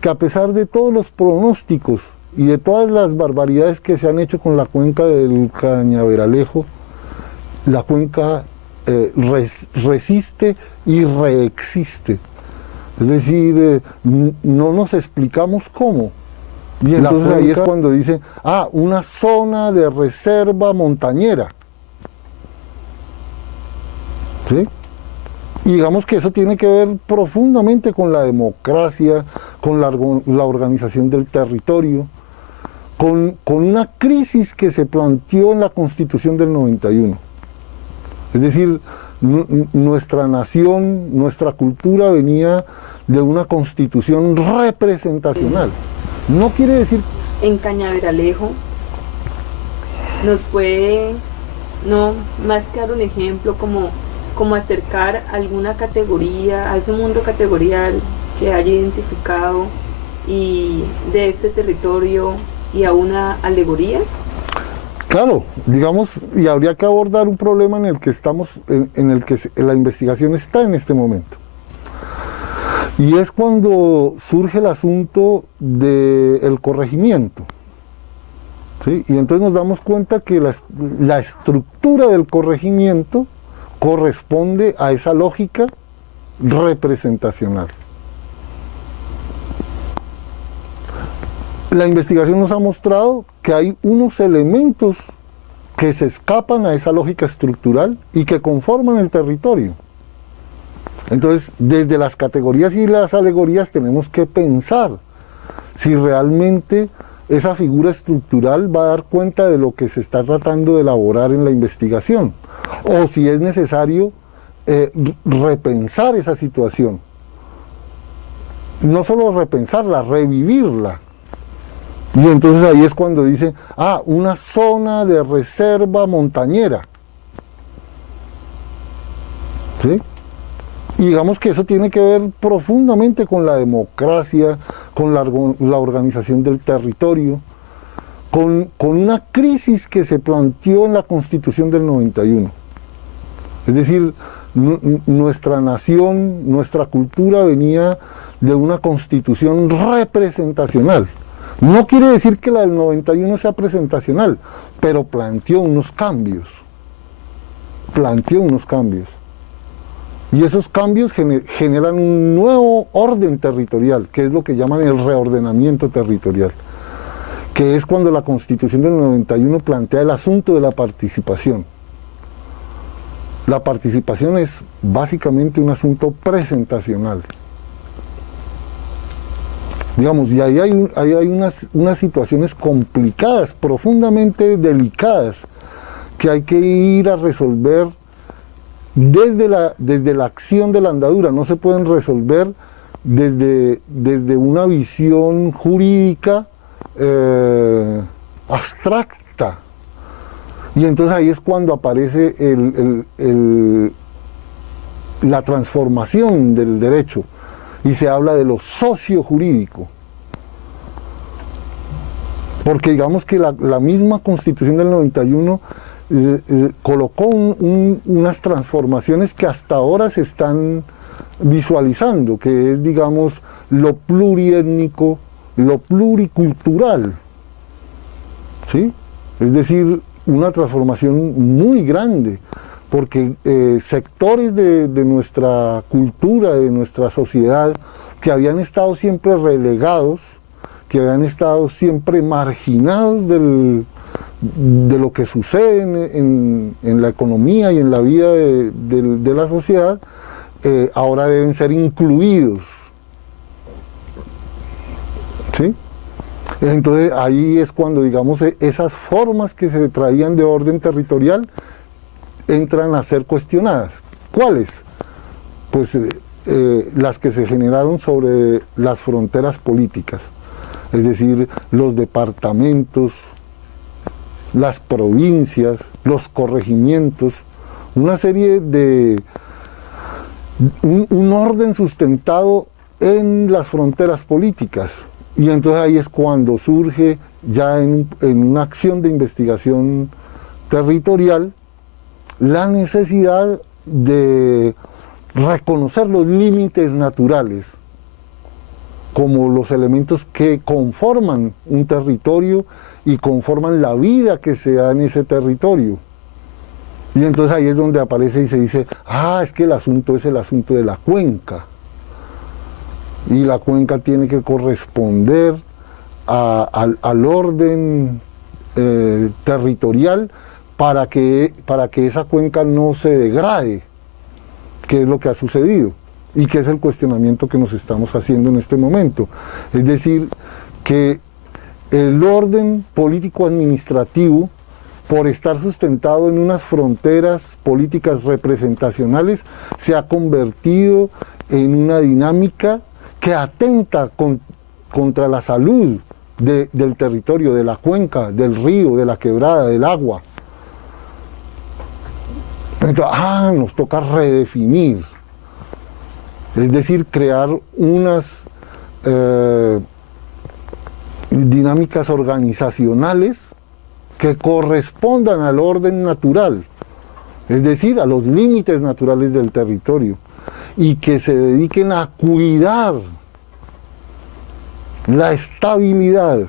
que a pesar de todos los pronósticos y de todas las barbaridades que se han hecho con la cuenca del Cañaveralejo, la cuenca resiste y reexiste. Es decir, no nos explicamos cómo. Y entonces ahí es cuando dicen, una zona de reserva montañera. ¿Sí? Y digamos que eso tiene que ver profundamente con la democracia, con la organización del territorio, con una crisis que se planteó en la Constitución del 91. Es decir, nuestra nación, nuestra cultura venía de una constitución representacional. No quiere decir... En Cañaveralejo nos puede, no más que dar un ejemplo, como acercar alguna categoría, a ese mundo categorial que haya identificado y de este territorio y a una alegoría. Claro, digamos, y habría que abordar un problema en el que estamos, en el que la investigación está en este momento. Y es cuando surge el asunto del corregimiento. ¿Sí? Y entonces nos damos cuenta que la estructura del corregimiento corresponde a esa lógica representacional. La investigación nos ha mostrado que hay unos elementos que se escapan a esa lógica estructural y que conforman el territorio. Entonces, desde las categorías y las alegorías tenemos que pensar si realmente esa figura estructural va a dar cuenta de lo que se está tratando de elaborar en la investigación, o si es necesario repensar esa situación. No solo repensarla, revivirla. Y entonces ahí es cuando dice, una zona de reserva montañera. ¿Sí? Y digamos que eso tiene que ver profundamente con la democracia, con la organización del territorio, con una crisis que se planteó en la Constitución del 91. Es decir, nuestra nación, nuestra cultura venía de una constitución representacional. No quiere decir que la del 91 sea presentacional, pero planteó unos cambios. Y esos cambios generan un nuevo orden territorial, que es lo que llaman el reordenamiento territorial, que es cuando la Constitución del 91 plantea el asunto de la participación. La participación es básicamente un asunto presentacional. Digamos, y ahí hay unas situaciones complicadas, profundamente delicadas, que hay que ir a resolver desde la acción de la andadura. No se pueden resolver desde una visión jurídica abstracta. Y entonces ahí es cuando aparece la transformación del derecho y se habla de lo sociojurídico. Porque digamos que la misma Constitución del 91 colocó unas transformaciones que hasta ahora se están visualizando, que es, digamos, lo pluriétnico, lo pluricultural. ¿Sí? Es decir, una transformación muy grande, porque sectores de nuestra cultura, de nuestra sociedad, que habían estado siempre relegados, que habían estado siempre marginados de lo que sucede en la economía y en la vida de la sociedad, ahora deben ser incluidos. ¿Sí? Entonces ahí es cuando, digamos, esas formas que se traían de orden territorial entran a ser cuestionadas. ¿Cuáles? Pues las que se generaron sobre las fronteras políticas, es decir, los departamentos, las provincias, los corregimientos, una serie de... un orden sustentado en las fronteras políticas. Y entonces ahí es cuando surge ya en una acción de investigación territorial la necesidad de reconocer los límites naturales como los elementos que conforman un territorio y conforman la vida que se da en ese territorio. Y entonces ahí es donde aparece y se dice, es que el asunto es el asunto de la cuenca. Y la cuenca tiene que corresponder al orden territorial para que esa cuenca no se degrade, que es lo que ha sucedido y que es el cuestionamiento que nos estamos haciendo en este momento. Es decir, que el orden político-administrativo, por estar sustentado en unas fronteras políticas representacionales, se ha convertido en una dinámica que atenta contra la salud del territorio, de la cuenca, del río, de la quebrada, del agua. Entonces, nos toca redefinir, es decir, crear unas dinámicas organizacionales que correspondan al orden natural, es decir, a los límites naturales del territorio, y que se dediquen a cuidar la estabilidad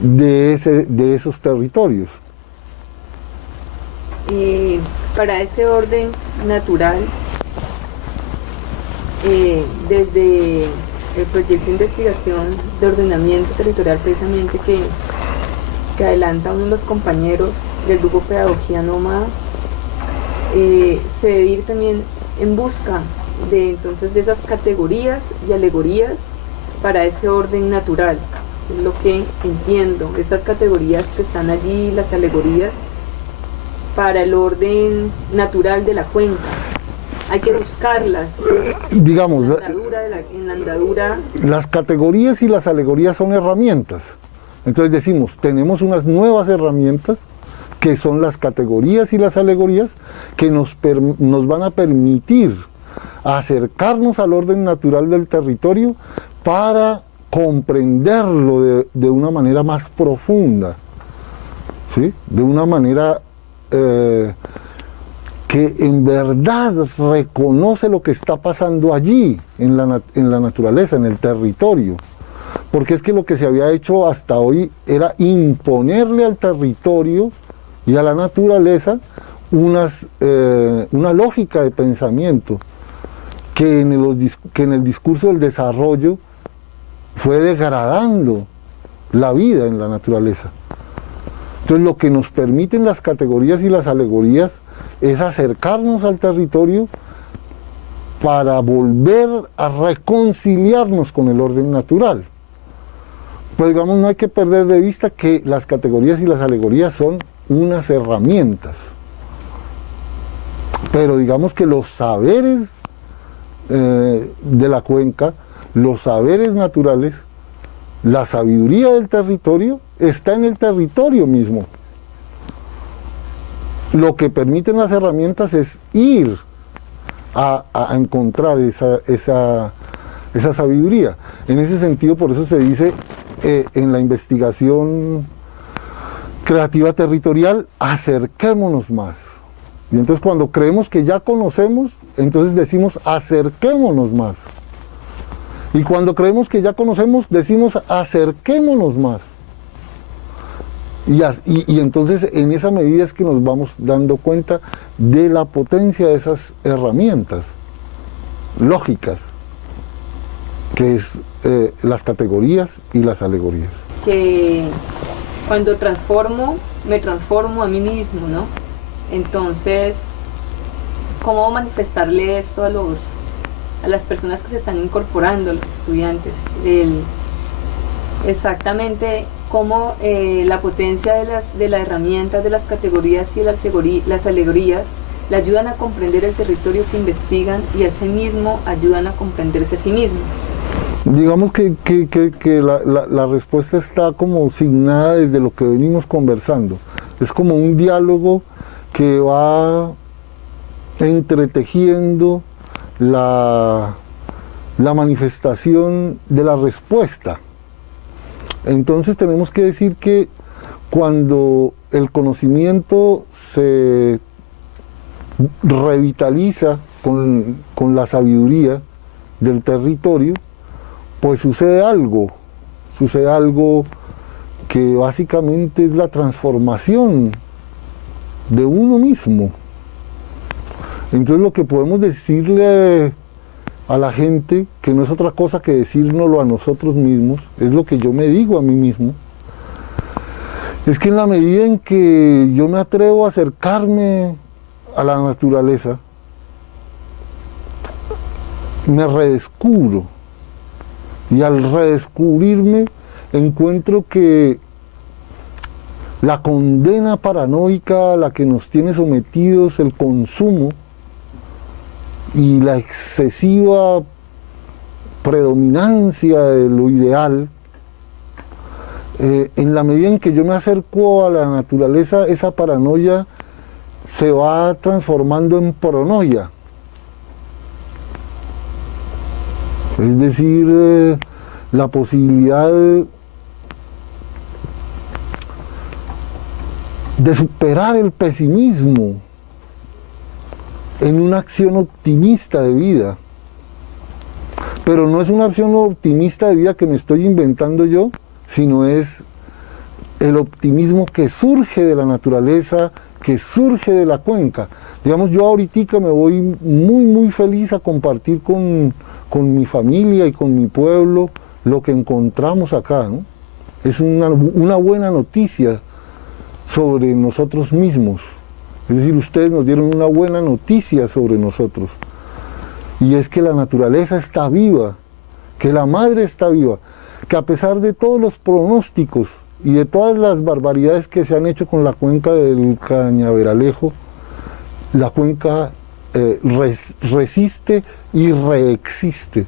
de esos territorios. Para ese orden natural, desde el proyecto de investigación de ordenamiento territorial precisamente que adelanta uno de los compañeros del grupo Pedagogía Nómada, se debe ir también en busca de esas categorías y alegorías para ese orden natural. Es lo que entiendo, esas categorías que están allí, las alegorías para el orden natural de la cuenca. Hay que buscarlas. Digamos, en la andadura. Las categorías y las alegorías son herramientas. Entonces decimos, tenemos unas nuevas herramientas que son las categorías y las alegorías que nos van a permitir acercarnos al orden natural del territorio para comprenderlo de una manera más profunda, ¿sí? De una manera que en verdad reconoce lo que está pasando allí, en la naturaleza, en el territorio. Porque es que lo que se había hecho hasta hoy era imponerle al territorio y a la naturaleza una lógica de pensamiento que en el discurso del desarrollo fue degradando la vida en la naturaleza. Entonces lo que nos permiten las categorías y las alegorías es acercarnos al territorio para volver a reconciliarnos con el orden natural. Pero digamos, no hay que perder de vista que las categorías y las alegorías son unas herramientas. Pero digamos que los saberes de la cuenca, los saberes naturales, la sabiduría del territorio está en el territorio mismo. Lo que permiten las herramientas es ir a encontrar esa sabiduría. En ese sentido, por eso se dice en la investigación creativa territorial, acerquémonos más. Y entonces cuando creemos que ya conocemos, entonces decimos acerquémonos más. Y cuando creemos que ya conocemos, decimos acerquémonos más. Y entonces en esa medida es que nos vamos dando cuenta de la potencia de esas herramientas lógicas, que es las categorías y las alegorías. Que cuando me transformo a mí mismo, ¿no? Entonces, ¿cómo manifestarle esto a las personas que se están incorporando, a los estudiantes? Exactamente cómo la potencia de las herramientas, de las categorías y las alegorías le ayudan a comprender el territorio que investigan y asimismo ayudan a comprenderse a sí mismos. Digamos que la respuesta está como signada desde lo que venimos conversando. Es como un diálogo que va entretejiendo la manifestación de la respuesta. Entonces tenemos que decir que cuando el conocimiento se revitaliza con la sabiduría del territorio, pues sucede algo que básicamente es la transformación de uno mismo. Entonces lo que podemos decirle a la gente, que no es otra cosa que decírnoslo a nosotros mismos, es lo que yo me digo a mí mismo, es que en la medida en que yo me atrevo a acercarme a la naturaleza, me redescubro. Y al redescubrirme, encuentro que la condena paranoica a la que nos tiene sometidos el consumo y la excesiva predominancia de lo ideal, en la medida en que yo me acerco a la naturaleza, esa paranoia se va transformando en pronoia. Es decir, la posibilidad de superar el pesimismo en una acción optimista de vida. Pero no es una acción optimista de vida que me estoy inventando yo, sino es el optimismo que surge de la naturaleza, que surge de la cuenca. Digamos, yo ahorita me voy muy feliz a compartir con mi familia y con mi pueblo lo que encontramos acá, ¿no? Es una buena noticia sobre nosotros mismos. Es decir, ustedes nos dieron una buena noticia sobre nosotros. Y es que la naturaleza está viva, que la madre está viva, que a pesar de todos los pronósticos y de todas las barbaridades que se han hecho con la cuenca del Cañaveralejo, la cuenca resiste y reexiste.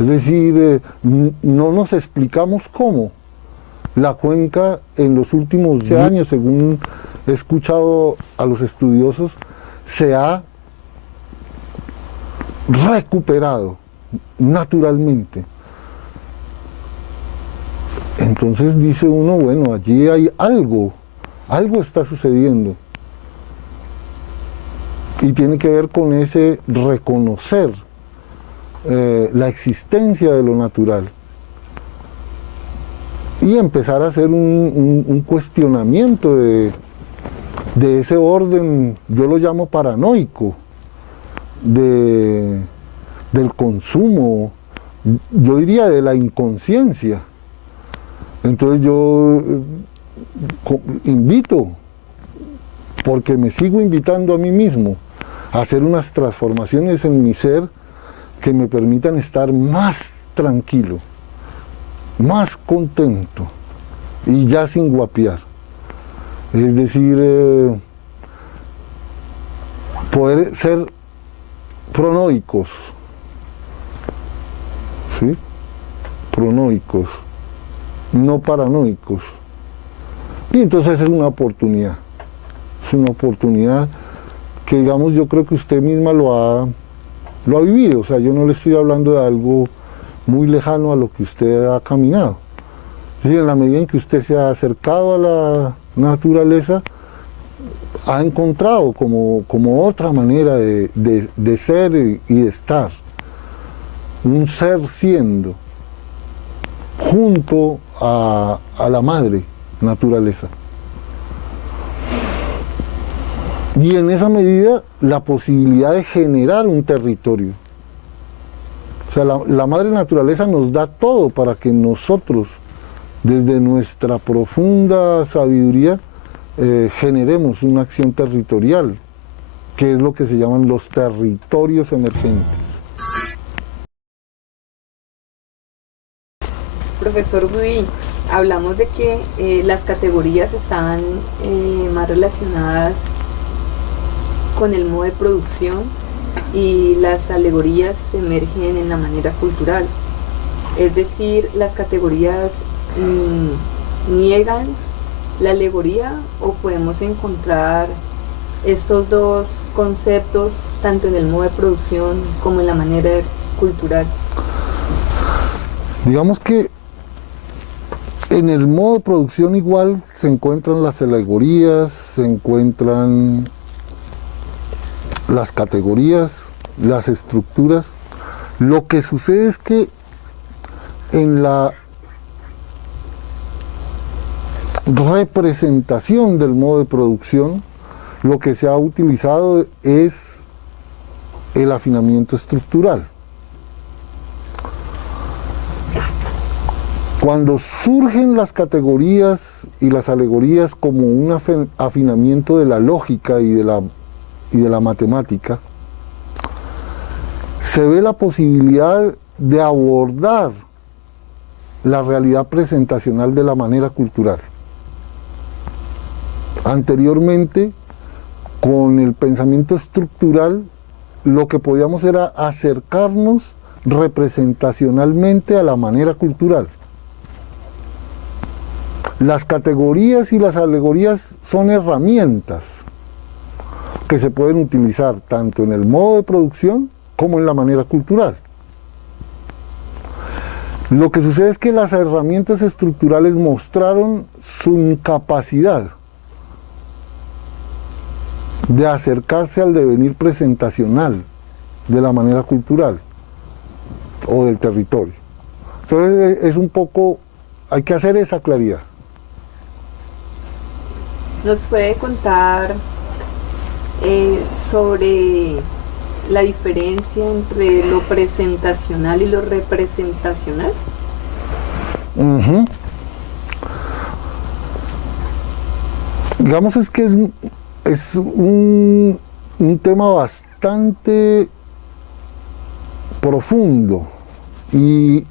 Es decir, no nos explicamos cómo. La cuenca en los últimos años, según he escuchado a los estudiosos, se ha recuperado naturalmente. Entonces dice uno, bueno, allí hay algo está sucediendo. Y tiene que ver con ese reconocer la existencia de lo natural. Y empezar a hacer un cuestionamiento de ese orden, yo lo llamo paranoico, del consumo, yo diría de la inconsciencia. Entonces yo invito, porque me sigo invitando a mí mismo, a hacer unas transformaciones en mi ser que me permitan estar más tranquilo, más contento y ya sin guapiar. Es decir, poder ser pronoicos, ¿sí? Pronoicos, no paranoicos. Y entonces es una oportunidad que, digamos, yo creo que usted misma lo ha vivido. O sea, yo no le estoy hablando de algo muy lejano a lo que usted ha caminado. Es decir, en la medida en que usted se ha acercado a la naturaleza, ha encontrado como otra manera de ser y de estar. Un ser siendo, junto a la madre naturaleza. Y en esa medida, la posibilidad de generar un territorio. O sea, la madre naturaleza nos da todo para que nosotros, desde nuestra profunda sabiduría, generemos una acción territorial, que es lo que se llaman los territorios emergentes. Profesor Woody, hablamos de que las categorías están más relacionadas con el modo de producción y las alegorías emergen en la manera cultural. Es decir, las categorías niegan la alegoría, o podemos encontrar estos dos conceptos tanto en el modo de producción como en la manera cultural. Digamos que en el modo de producción igual se encuentran las alegorías, se encuentran las categorías, las estructuras. Lo que sucede es que en la representación del modo de producción, lo que se ha utilizado es el afinamiento estructural. Cuando surgen las categorías y las alegorías como un afinamiento de la lógica y de la matemática, se ve la posibilidad de abordar la realidad presentacional de la manera cultural. Anteriormente, con el pensamiento estructural, lo que podíamos era acercarnos representacionalmente a la manera cultural. Las categorías y las alegorías son herramientas que se pueden utilizar tanto en el modo de producción como en la manera cultural. Lo que sucede es que las herramientas estructurales mostraron su incapacidad de acercarse al devenir presentacional de la manera cultural o del territorio. Entonces es un poco, hay que hacer esa claridad. ¿Nos puede contar sobre la diferencia entre lo presentacional y lo representacional? Digamos es que es un tema bastante profundo y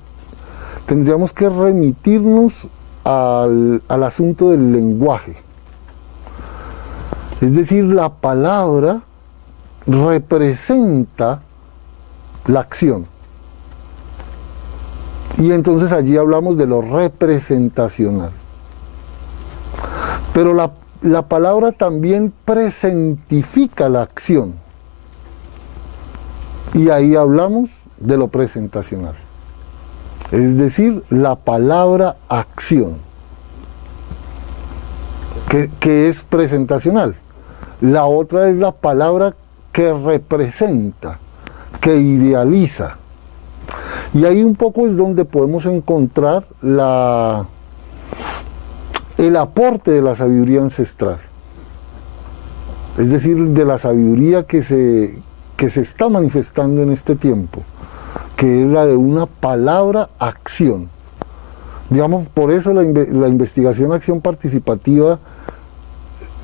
tendríamos que remitirnos al asunto del lenguaje. Es decir, la palabra representa la acción. Y entonces allí hablamos de lo representacional. Pero la palabra también presentifica la acción. Y ahí hablamos de lo presentacional. Es decir, la palabra acción, que es presentacional. La otra es la palabra que representa, que idealiza. Y ahí un poco es donde podemos encontrar el aporte de la sabiduría ancestral. Es decir, de la sabiduría que se está manifestando en este tiempo, que es la de una palabra acción. Digamos, por eso la investigación acción participativa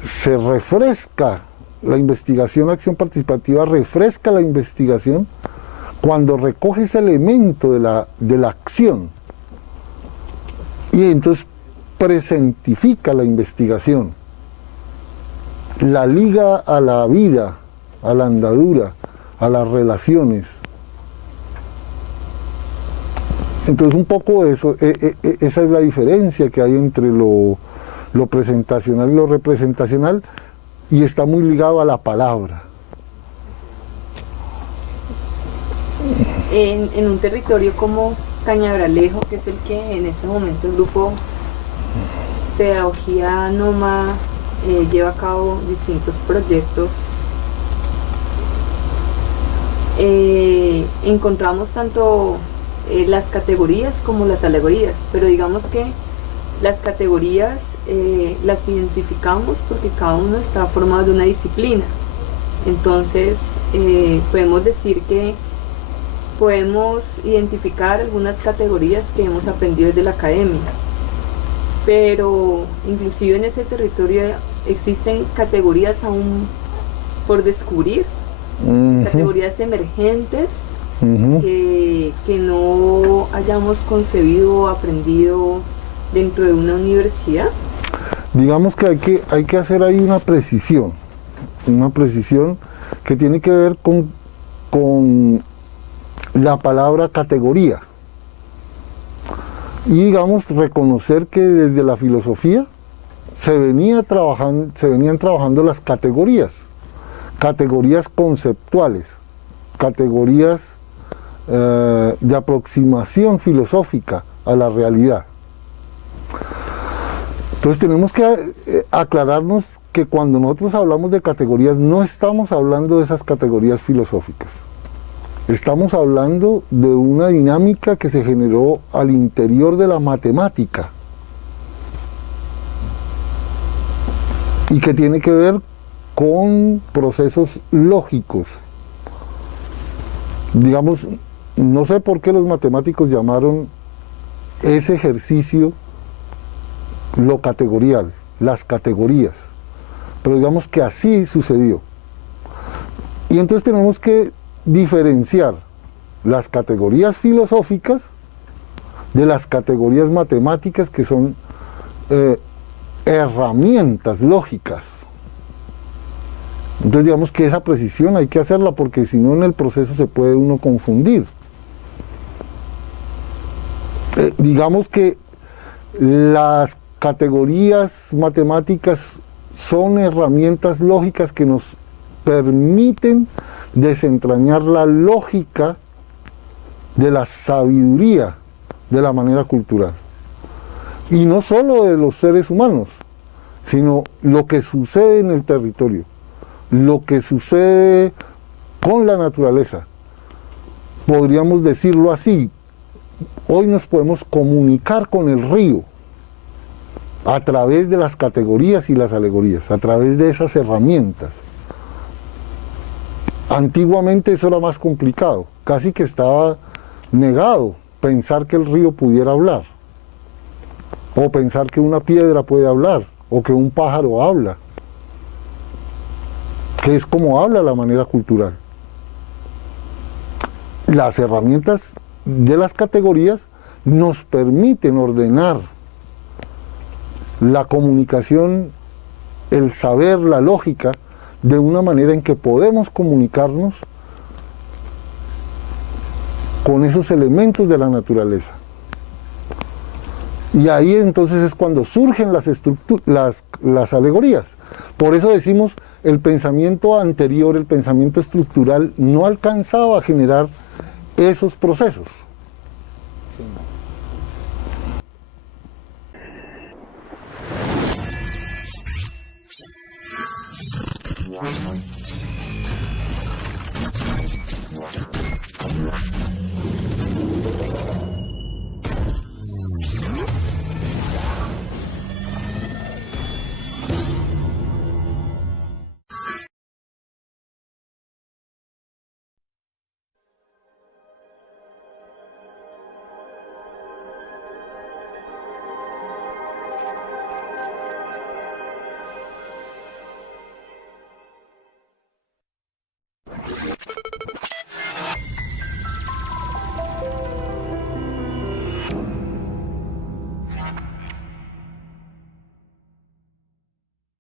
se refresca, la investigación acción participativa refresca la investigación cuando recoge ese elemento de la acción y entonces presentifica la investigación, la liga a la vida, a la andadura, a las relaciones. Entonces un poco eso, esa es la diferencia que hay entre lo presentacional y lo representacional, y está muy ligado a la palabra. En un territorio como Cañabralejo, que es el que en este momento el grupo Pedagogía Nómada lleva a cabo distintos proyectos, encontramos tanto las categorías como las alegorías, pero digamos que las categorías las identificamos porque cada uno está formado de una disciplina. Entonces podemos decir que podemos identificar algunas categorías que hemos aprendido desde la academia, pero inclusive en ese territorio existen categorías aún por descubrir, categorías emergentes que no hayamos concebido o aprendido dentro de una universidad. Digamos que hay que hacer ahí una precisión que tiene que ver con la palabra categoría. Y digamos, reconocer que desde la filosofía se venían trabajando las categorías conceptuales, categorías de aproximación filosófica a la realidad. Entonces tenemos que aclararnos que cuando nosotros hablamos de categorías no estamos hablando de esas categorías filosóficas. Estamos hablando de una dinámica que se generó al interior de la matemática y que tiene que ver con procesos lógicos. Digamos, no sé por qué los matemáticos llamaron ese ejercicio lo categorial, las categorías, pero digamos que así sucedió. Y entonces tenemos que diferenciar las categorías filosóficas de las categorías matemáticas, que son herramientas lógicas. Entonces digamos que esa precisión hay que hacerla, porque si no en el proceso se puede uno confundir. Digamos que las categorías matemáticas son herramientas lógicas que nos permiten desentrañar la lógica de la sabiduría de la manera cultural. Y no solo de los seres humanos, sino lo que sucede en el territorio, lo que sucede con la naturaleza. Podríamos decirlo así, hoy nos podemos comunicar con el río a través de las categorías y las alegorías, a través de esas herramientas. Antiguamente eso era más complicado, casi que estaba negado pensar que el río pudiera hablar, o pensar que una piedra puede hablar, o que un pájaro habla, que es como habla la manera cultural. Las herramientas de las categorías nos permiten ordenar la comunicación, el saber, la lógica, de una manera en que podemos comunicarnos con esos elementos de la naturaleza. Y ahí entonces es cuando surgen las alegorías. Por eso decimos, el pensamiento anterior, el pensamiento estructural, no alcanzaba a generar esos procesos.